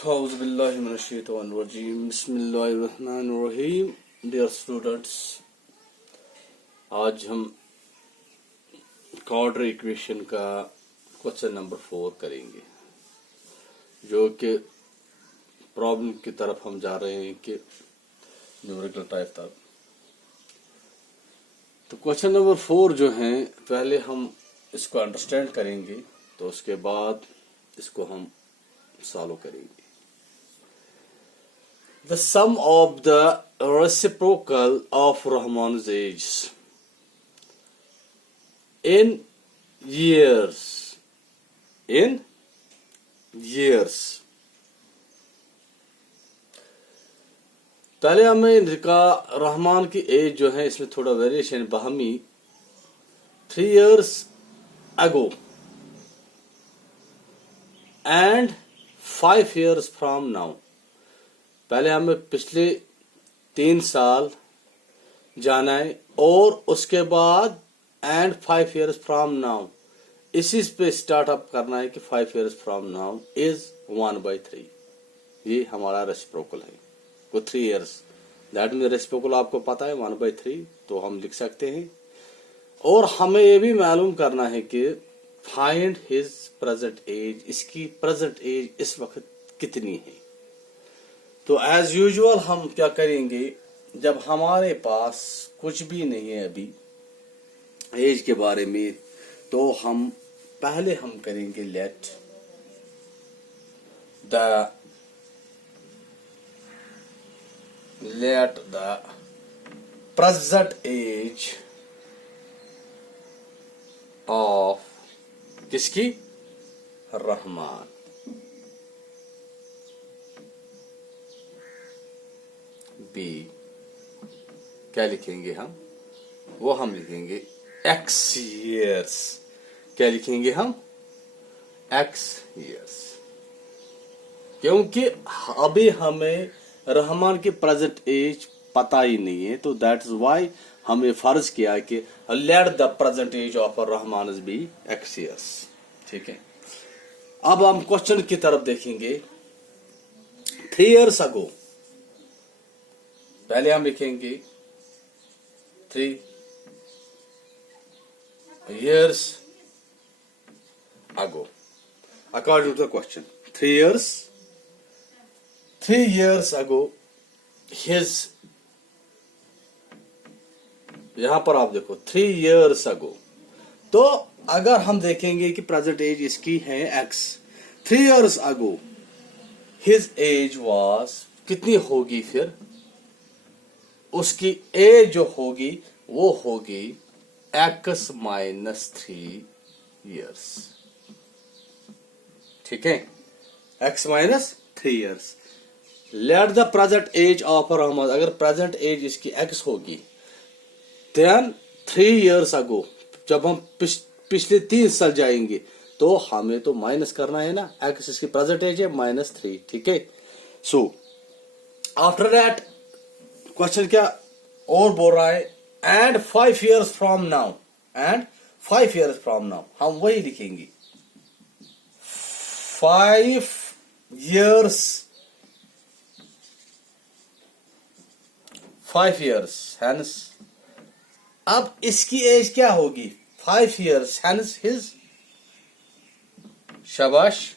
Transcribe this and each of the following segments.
औज़ुबिल्लाहिमिनश्शैतानिर्रजीम बिस्मिल्लाहिर्रहमानिर्रहीम। Dear students, आज हम क्वाड्रेटिक इक्वेशन का क्वेश्चन नंबर 4 करेंगे, जो कि प्रॉब्लम की तरफ हम जा रहे हैं कि न्यूमेरिकल टाइप तक। तो क्वेश्चन नंबर 4 जो है, पहले हम इसको अंडरस्टैंड करेंगे, तो उसके बाद इसको हम सॉल्व करेंगे। The sum of the reciprocal of Rahman's age in years. पहले हमें इनका रहमान की एज जो है, इसमें थोड़ा variation बहमी 3 years ago and 5 years from now। पहले हमें पिछले 3 साल जाना है और उसके बाद एंड 5 years फ्रॉम नाउ, इसी पे स्टार्ट अप करना है कि 5 years फ्रॉम नाउ इज 1/3। ये हमारा रेसिप्रोकल है, वो 3 years, दैट मीन रेसिप्रोकल आपको पता है 1/3, तो हम लिख सकते हैं। और हमें ये भी मालूम करना है कि फाइंड हिज प्रेजेंट एज, इसकी प्रेजेंट एज इस वक्त कितनी है। तो एज यूजुअल हम क्या करेंगे, जब हमारे पास कुछ भी नहीं है अभी एज के बारे में, तो हम पहले हम करेंगे let the present age of किसकी, रहमान। बी क्या लिखेंगे हम, वो हम लिखेंगे x years। क्या लिखेंगे हम, x years, क्योंकि अभी हमें रहमान की प्रेजेंट एज पता ही नहीं है, तो दैट इज वाई हमें फर्ज किया कि let the present age of Rahman is be x years। ठीक है, अब हम क्वेश्चन की तरफ देखेंगे। 3 years ago, पहले हम लिखेंगे 3 years ago according to the question। 3 years ago his, यहां पर आप देखो 3 years ago, तो अगर हम देखेंगे कि प्रेजेंट एज इसकी है x, 3 years ago his age was, कितनी होगी, फिर उसकी एज जो होगी वो होगी x -3 years। ठीक है, x -3 years। Let the present age of Rahman, अगर प्रेजेंट एज इसकी x होगी, देन 3 years ago, जब हम पिछले 3 साल जाएंगे, तो हमें तो माइनस करना है ना, x इसकी प्रेजेंट एज है -3। ठीक है, सो आफ्टर दैट क्वेश्चन क्या और बोल रहा है, and 5 years from now, and 5 years from now, हम वही लिखेंगे 5 years, 5 years हैंस। अब इसकी एज क्या होगी, 5 years हैंस हिज, शाबाश,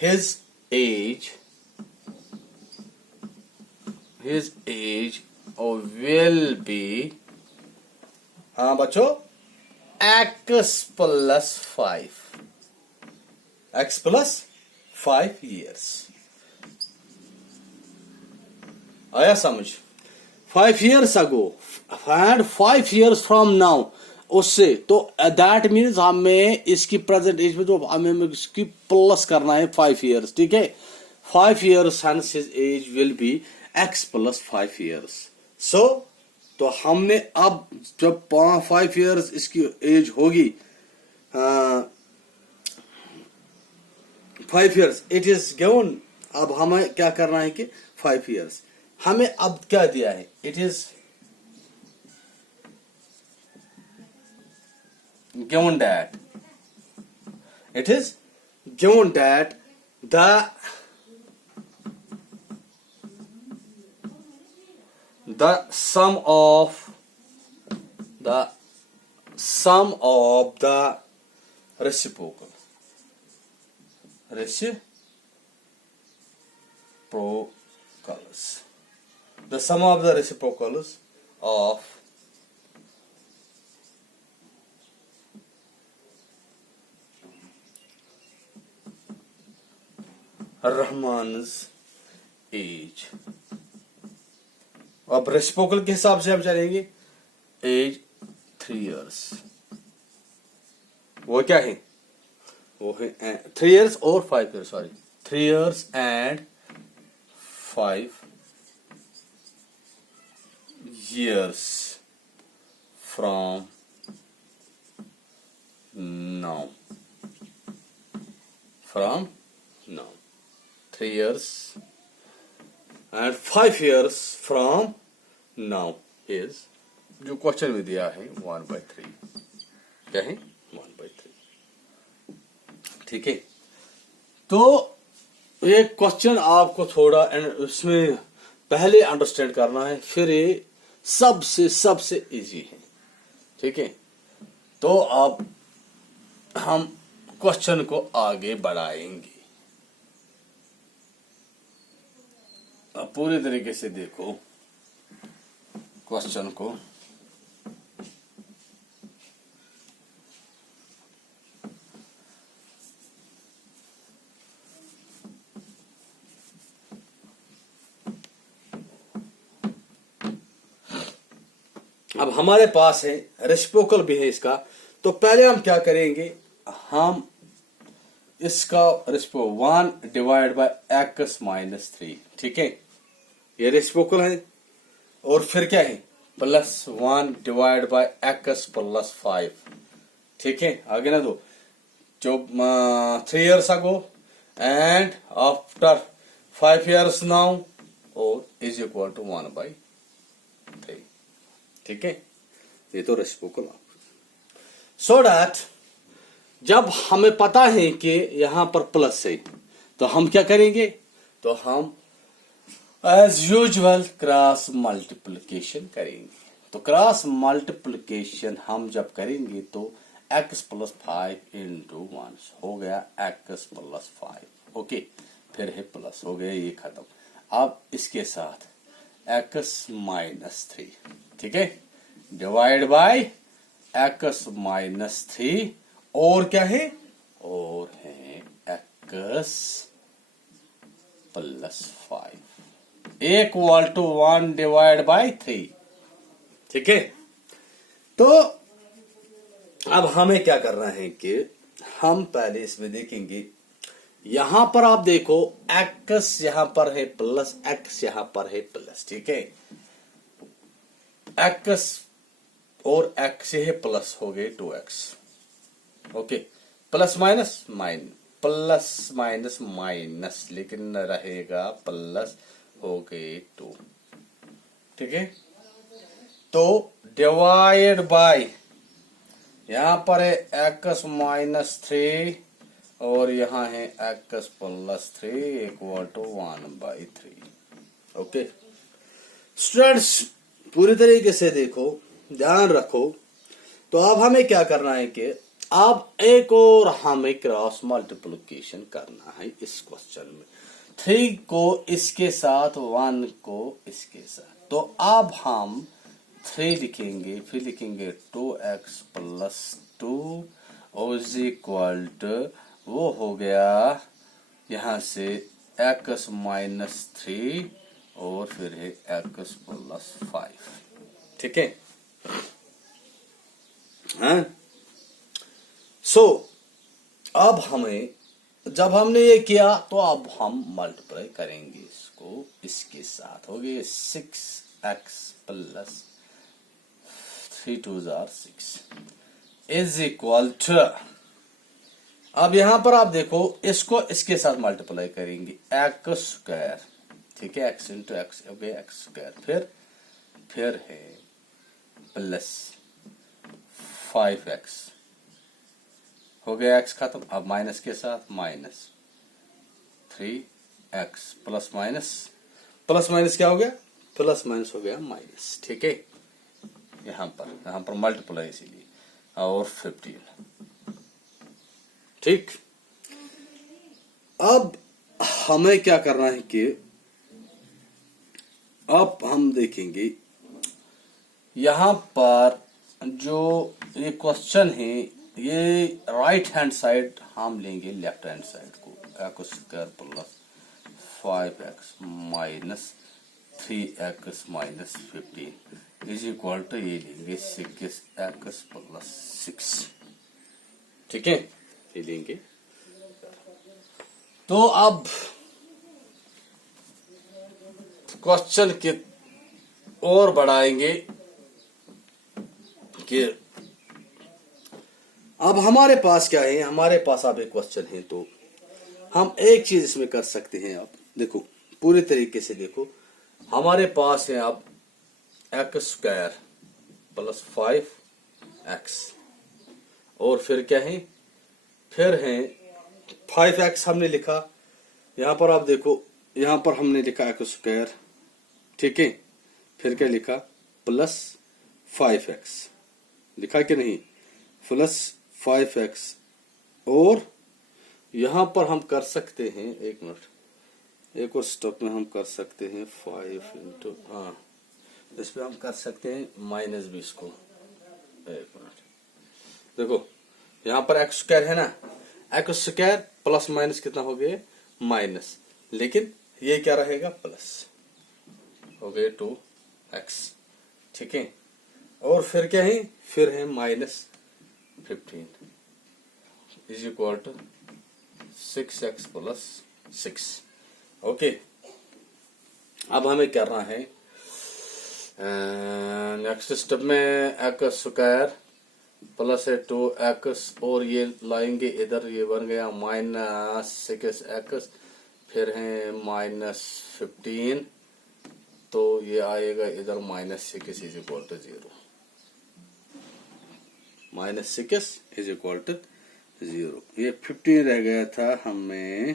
हिज एज will be, हाँ बच्चों, x plus 5 years। आया समझ, 5 years ago and 5 years from now, उससे तो दैट मीन्स हमें इसकी प्रेजेंट एज में तो हमें इसकी प्लस करना है 5 years। ठीक है, 5 years hence his age will be x plus 5 years। सो तो हमने अब जब 5 years इसकी एज होगी, 5 years इट इज गिवन। अब हमें क्या करना है कि 5 years हमें अब क्या दिया है, it is given that it is given that the the sum of the reciprocals. The sum of the reciprocals of Rahman's age. अब रेसिप्रोकल के हिसाब से हम चलेंगे. Age 3 years. वो क्या है? वो है 3 years और 5 years. Sorry, 3 years and 5 years from now. From now. 3 years and 5 years from now is जो क्वेश्चन में दिया है 1/3. क्या है? 1/3. ठीक है. तो ये क्वेश्चन आपको थोड़ा इसमें पहले अंडरस्टैंड करना है, फिर ये सबसे इजी है. ठीक है. तो अब हम क्वेश्चन को आगे बढ़ाएंगे. अब पूरी तरीके से देखो क्वेश्चन को. अब हमारे पास है रेसिप्रोकल भी है इसका. तो पहले हम क्या करेंगे, हम इसका reciprocal 1 divide bye x minus 3. ठीक है, ये रेसिप्रोकल है. और फिर क्या है, +1 डिवाइड बाय x प्लस 5. ठीक है, आगे ना दो. जो 3 years ago and after 5 years now और is equal to 1/3. ठीक है, ये तो रेसिप्रोकल. सो दैट जब हमें पता है कि यहां पर प्लस है, तो हम क्या करेंगे, तो हम एज यूजुअल क्रॉस मल्टीप्लिकेशन करेंगे. तो क्रॉस मल्टीप्लिकेशन हम जब करेंगे तो x प्लस 5 इंटू 1 हो गया x प्लस 5. ओके, फिर है प्लस, हो गया ये खत्म. अब इसके साथ x माइनस 3. ठीक है, डिवाइड बाय x माइनस 3 और क्या है, और है x plus 5 equal to 1 divide by 3. ठीक है. तो अब हमें क्या करना है कि हम पहले इसमें देखेंगे. यहां पर आप देखो x यहां पर है प्लस, x यहां पर है प्लस. ठीक है, x और x है प्लस, हो गए 2x. Okay, plus minus plus minus minus, लेकिन रहेगा प्लस, हो गए 2. ठीक है. तो डिवाइड बाय यहां पर है x माइनस 3 और यहां है x plus 3 equal to 1/3. Okay students, पूरी तरीके से देखो, ध्यान रखो. तो अब हमें क्या करना है कि अब एक और हमें क्रॉस मल्टीप्लिकेशन करना है इस क्वेश्चन में. 3 को इसके साथ, 1 को इसके साथ. तो अब हम 3 लिखेंगे, फिर लिखेंगे 2x प्लस 2 और इज इक्वल टू, वो हो गया यहां से x माइनस 3 और फिर है x प्लस 5. ठीक है. हाँ, सो अब हमें, जब हमने ये किया तो अब हम मल्टीप्लाई करेंगे इसको इसके साथ. हो गए 6x plus 3 2 6 is equal to. अब यहां पर आप देखो, इसको इसके साथ मल्टीप्लाई करेंगे x स्क्वायर. ठीक है, x इंटू एक्स हो गया x स्क्वायर. फिर है प्लस 5x, हो गया x खत्म. अब माइनस के साथ माइनस 3x प्लस माइनस क्या हो गया, प्लस माइनस हो गया माइनस, ठीक है। यहाँ पर मल्टीप्लाई इसीलिए, और 15, ठीक। अब हमें क्या करना है कि अब हम देखेंगे यहाँ पर जो ये क्वेश्चन है, ये राइट हैंड साइड हम लेंगे लेफ्ट हैंड साइड को, x square plus 5x minus 3x minus 15 is equal to ये लेंगे 6x प्लस 6, ठीक है, ये लेंगे। तो अब क्वेश्चन के और बढ़ाएंगे कि अब हमारे पास क्या है, हमारे पास अब एक क्वेश्चन है, तो हम एक चीज इसमें कर सकते हैं। अब देखो पूरी तरीके से देखो, हमारे पास है अब एक्स स्क्वायर प्लस 5x, और फिर क्या है, फिर है 5x हमने लिखा, यहां पर आप देखो, यहां पर हमने लिखा एक्स स्क्वायर, ठीक है, फिर क्या लिखा प्लस 5x, लिखा कि नहीं, प्लस 5x, और यहां पर हम कर सकते हैं, एक मिनट, एक और स्टेप में हम कर सकते हैं 5 इंटू, हाँ इस पे हम कर सकते हैं माइनस भी इसको, एक मिनट, देखो यहां पर एक्स स्क्वायर है ना, एक्स स्क्वायर प्लस माइनस कितना हो गया, माइनस, लेकिन ये क्या रहेगा, प्लस हो गए 2x, ठीक है, और फिर क्या है, फिर है minus 15 is equal to 6x plus 6, okay. अब हमें करना है नेक्स्ट स्टेप में एक्स स्क्वायर प्लस है 2x, और ये लाएंगे इधर, ये बन गया माइनस 6x, फिर है माइनस 15, तो ये आएगा इधर minus 6 is equal to 0, minus 6 is equal to 0, ये 15 रह गया था हमें,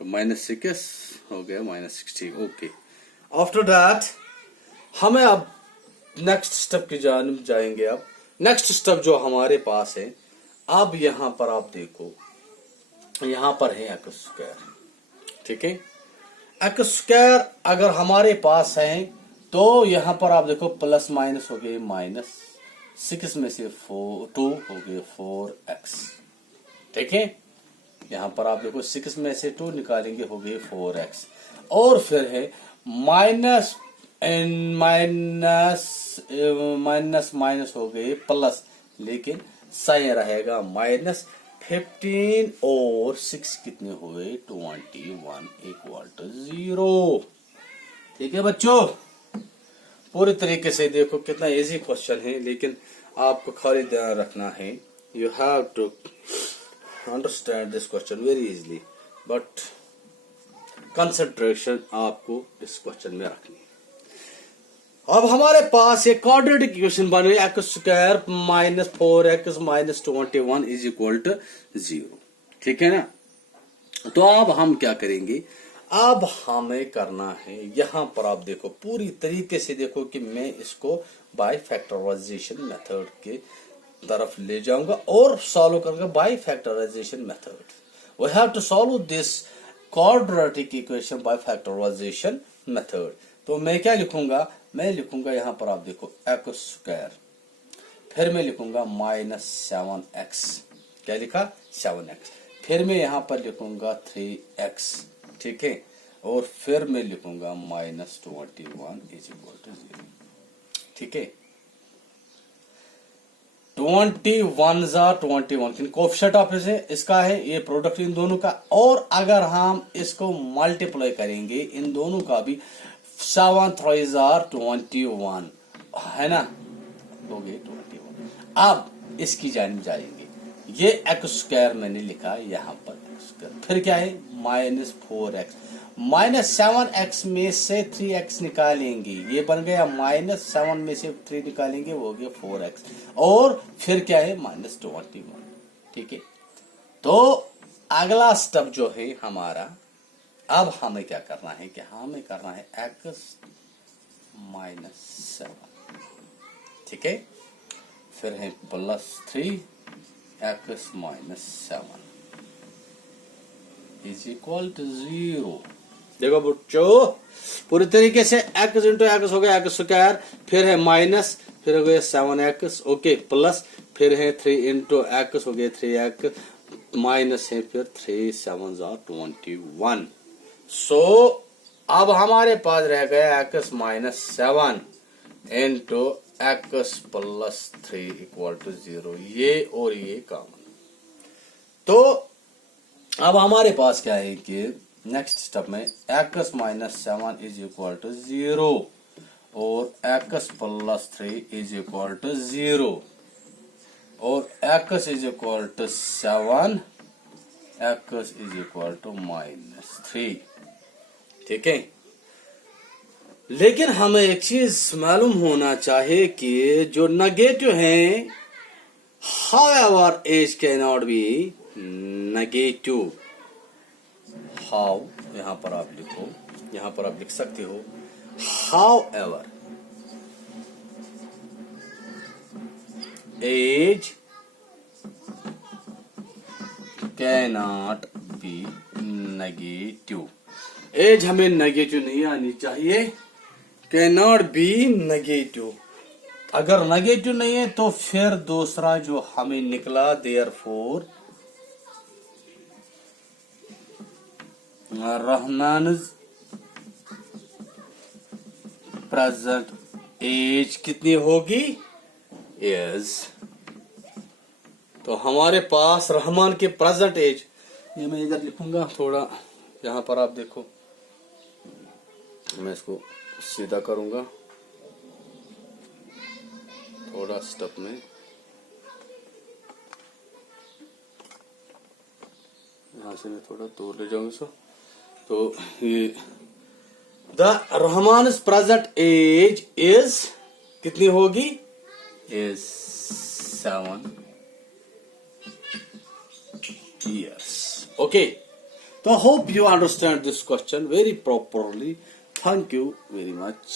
तो माइनस 6 हो गया माइनस 16, ओके। आफ्टर दैट हमें अब नेक्स्ट स्टेप की जानिब जाएंगे। अब नेक्स्ट स्टेप जो हमारे पास है, अब यहां पर आप देखो, यहां पर है एक्स स्क्वायर, ठीक है, एक्स स्क्वायर अगर हमारे पास है तो यहां पर आप देखो प्लस माइनस हो गए माइनस, 6 में से 2 हो गए 4x, ठीक है, यहां पर आप देखो 6 में से 2 निकालेंगे हो गए 4x, और फिर है माइनस माइनस माइनस माइनस हो गए प्लस, लेकिन साइन रहेगा माइनस 15, और 6 कितने हुए 21 इक्वल टू 0, ठीक है बच्चों। पूरी तरीके से देखो कितना इजी क्वेश्चन है, लेकिन आपको खाली ध्यान रखना है, you have to understand this question very easily, but concentration आपको इस क्वेश्चन में रखनी है। अब हमारे पास एक क्वाड्रेटिक इक्वेशन बन गई, x square minus 4x minus 21 is equal to 0, ठीक है ना। तो अब हम क्या करेंगे, अब हमें करना है, यहां पर आप देखो पूरी तरीके से देखो कि मैं इसको बाय फैक्टराइजेशन मेथड के तरफ ले जाऊंगा और सॉल्व करूंगा by factorisation method. We have to solve this quadratic equation by factorisation method. तो मैं क्या लिखूंगा, मैं लिखूंगा यहां पर आप देखो एक्स स्क्वायर, फिर मैं लिखूंगा माइनस 7x, क्या लिखा 7x, फिर मैं यहां पर लिखूंगा 3x, ठीक है, और फिर मैं लिखूंगा माइनस 21 इज इक्वल टू 0, ठीक है। 21 जा 21 कोएफिशिएंट ऑफ इसका है, ये प्रोडक्ट इन दोनों का, और अगर हम इसको मल्टीप्लाई करेंगे इन दोनों का भी, 7 3 जार 21 है ना, हो गए 21। अब इसकी जानिब जाएंगे, ये एक्स स्क्वायर मैंने लिखा यहाँ पर एक्स स्क्वायर, फिर क्या है माइनस 4x, माइनस 7x में से 3x निकालेंगे, ये बन गया माइनस 7 में से 3 निकालेंगे वो हो गया 4x, और फिर क्या है माइनस 21, ठीक है। तो अगला स्टेप जो है हमारा, अब हमें क्या करना है कि हमें करना है एक्स -7, ठीक है। फिर है +3x -7 इज इक्वल टू 0। देखो बच्चों, पूरी तरीके से x इंटू एक्स हो गया x², फिर है माइनस, फिर हो गया 7x, ओके, प्लस, फिर है 3 इंटू एक्स हो गया 3x, माइनस है फिर 3 7 21। सो अब हमारे पास रह गया x -7 into x +3 equal to 0, ये और ये कॉमन। तो अब हमारे पास क्या है कि नेक्स्ट स्टेप में x -7 इज इक्वल टू 0 और x +3 इज इक्वल टू 0 और x is equal to 7, x is equal to -3, ठीक है। लेकिन हमें एक चीज मालूम होना चाहिए कि जो नेगेटिव है, however age can not be negative. How, यहां पर आप लिखो, यहां पर आप लिख सकते हो however age can not be negative. Age हमें नेगेटिव नहीं आनी चाहिए, कैन नॉट बी नेगेटिव। अगर नेगेटिव नहीं है तो फिर दूसरा जो हमें निकला, देयरफॉर रहमान's प्रेजेंट एज कितनी होगी, इज। तो हमारे पास रहमान के प्रेजेंट एज, ये मैं इधर लिखूंगा थोड़ा, यहां पर आप देखो, मैं इसको सीधा करूंगा थोड़ा स्टेप में, यहां से मैं थोड़ा दूर ले जाऊंगा इसको। तो ये द रहमान's प्रेजेंट एज इज कितनी होगी, is 7 years, okay। So I hope you understand this question very properly. Thank you very much.